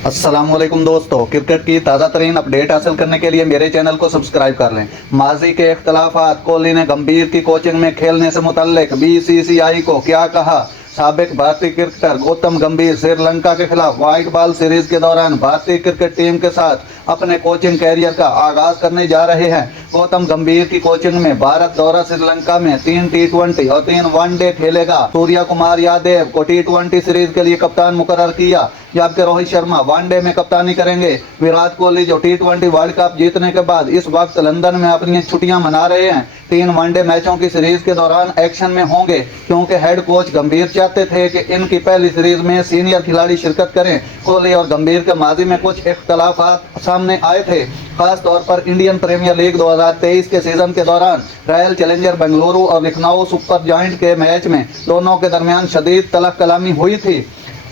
अस्सलामुअलैकुम दोस्तों, क्रिकेट की ताज़ा तरीन अपडेट हासिल करने के लिए मेरे चैनल को सब्सक्राइब कर लें। माजी के इख्तलाफात, कोहली ने गंभीर की कोचिंग में खेलने से मुतल्लिक बीसीसीआई को क्या कहा। साबिक भारतीय क्रिकेटर गौतम गंभीर श्रीलंका के खिलाफ व्हाइट बॉल सीरीज के दौरान भारतीय क्रिकेट टीम के साथ अपने कोचिंग कैरियर का आगाज करने जा रहे हैं। गौतम गंभीर की कोचिंग में भारत दौरा श्रीलंका में 3 टी20 और 3 वनडे खेलेगा। सूर्या कुमार यादव को टी20 सीरीज के लिए कप्तान मुकर्रर किया, जबकि रोहित शर्मा वनडे में कप्तानी करेंगे। विराट कोहली जो टी20 वर्ल्ड कप जीतने के बाद इस वक्त लंदन में अपनी छुट्टियां मना रहे हैं, 3 वनडे मैचों की सीरीज के दौरान एक्शन में होंगे, क्योंकि हेड कोच गंभीर चाहते थे कि इनकी पहली सीरीज में सीनियर खिलाड़ी शिरकत करें। कोहली और गंभीर के माजी में कुछ इख्तलाफात सामने आए थे, खास तौर पर इंडियन प्रीमियर लीग 2023 के सीजन के दौरान रॉयल चैलेंजर बेंगलुरु और लखनऊ सुपर जायंट के मैच में दोनों के दरमियान शदीद तलख कलामी हुई थी।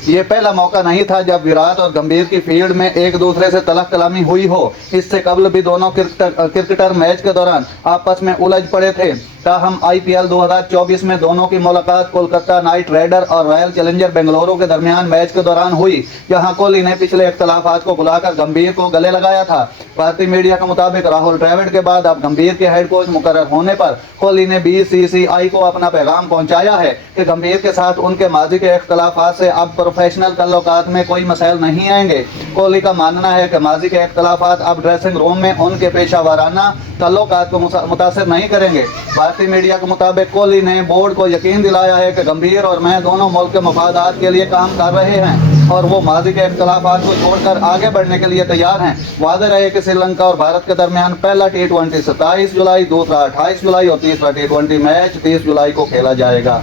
ये पहला मौका नहीं था जब विराट और गंभीर की फील्ड में एक दूसरे से तलख कलामी हुई हो। इससे कबल भी दोनों क्रिकेटर मैच के दौरान आपस में उलझ पड़े थे। ताहम आईपीएल 2024 में दोनों की मुलाकात कोलकाता नाइट राइडर और रॉयल चैलेंजर बेंगलुरु के दरमियान मैच के दौरान हुई, जहां कोहली ने पिछले इख्तलाफात को बुलाकर गंभीर को गले लगाया था। भारतीय मीडिया के मुताबिक राहुल द्रविड़ के बाद अब गंभीर के हेड कोच मुकर्रर होने पर कोहली ने बीसीसीआई को अपना पैगाम पहुंचाया है कि गंभीर के साथ उनके माजी के इख्तलाफात से अब प्रोफेशनल ताल्लुकात में कोई मसाइल नहीं आएंगे। कोहली का मानना है कि माजी के इख्तलाफात अब ड्रेसिंग रूम में उनके पेशा वाराना ताल्लुकात को मुतासर नहीं करेंगे। भारतीय मीडिया के मुताबिक कोहली ने बोर्ड को यकीन दिलाया है कि गंभीर और मैं दोनों मुल्क के मफादात के लिए काम कर रहे हैं और वो माजी के इख्तलाफात को छोड़कर आगे बढ़ने के लिए तैयार हैं। वादे रहे कि श्रीलंका और भारत के दरमियान पहला टी20 27 जुलाई, दूसरा 28 जुलाई और तीसरा टी20 मैच 30 जुलाई को खेला जाएगा।